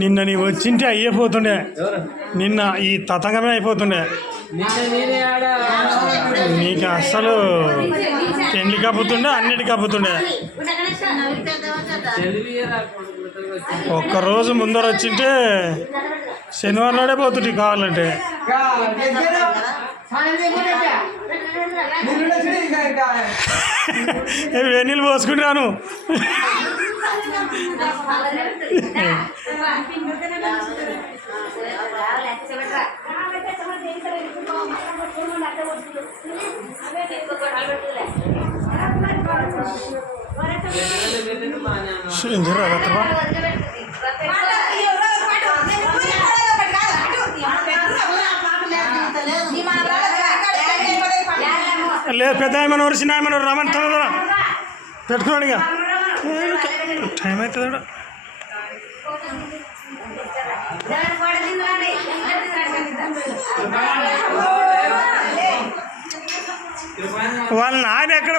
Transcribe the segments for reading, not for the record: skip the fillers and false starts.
నిన్న నీ వచ్చింటే అయ్యిపోతుండే, నిన్న ఈ తతంగమే అయిపోతుండే. నీకు అస్సలు తిండి కప్పుతుండే, అన్నిటి కప్పుతుండే. ఒక్కరోజు ముందర వచ్చింటే శనివారం నాడే పోతుంటే కావాలంటే. వెన్నీళ్ళు పోసుకుంటాను. లేదు పెద్ద ఏమన్నారు చిన్న ఏమన్నారు రమ్మని తొందర పెట్టుకున్నాడు. ఇక టైం అవుతుంది. వాళ్ళ నాయన ఎక్కడ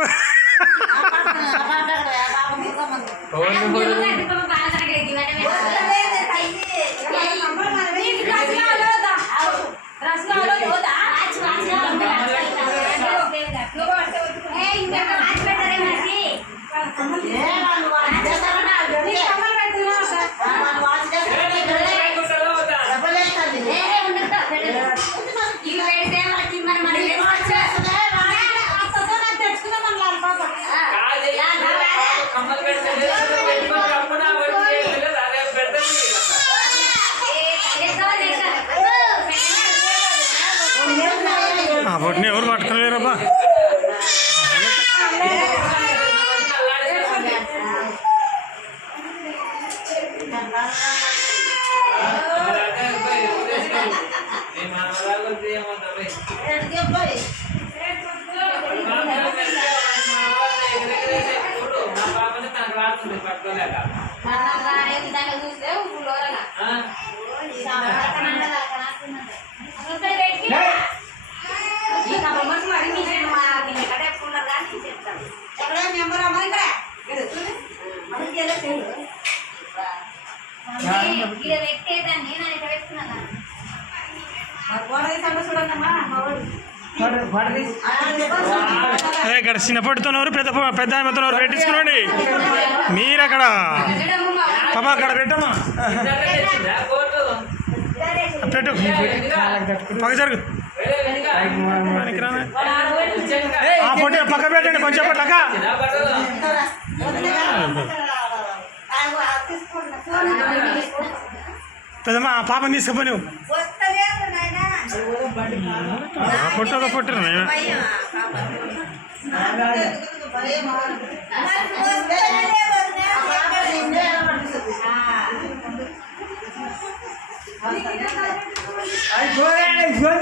వాటిని ఎవరు పట్టుకోలేరబ్బా. ఇక్కడ చిన్నపడుతున్నారు, పెద్ద ఆమెతున్నారు. పెట్టించుకోండి మీరు అక్కడ పాప అక్కడ పెట్టమ్మా, పెట్టు పక్క జరుగు. ఆ పొట్టి పక్క పెట్టండి కొంచెం పక్క. పెద్దమ్మా ఆ పాపని తీసుకుపో నువ్వు. ఫోటోగా ఫోటో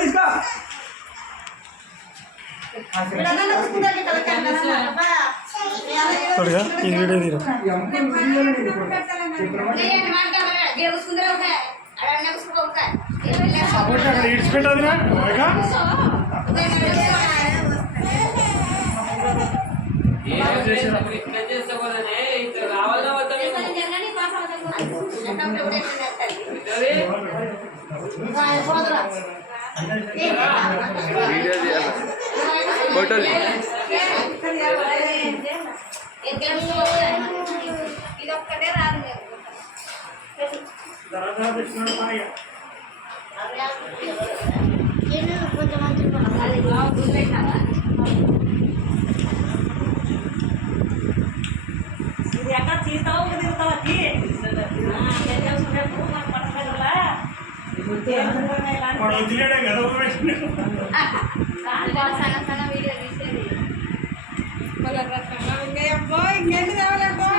తీసుకో. ఈ వీడియో తీరు అక్కడ ఇడిచిపెట్టదు. ఇదొక్కటే రాదు. కొంచెం ఎక్కడ తీస్తావు తిరుగుతావు వీడియో తీసేది ఇంకేంటి కావాలబ్బో.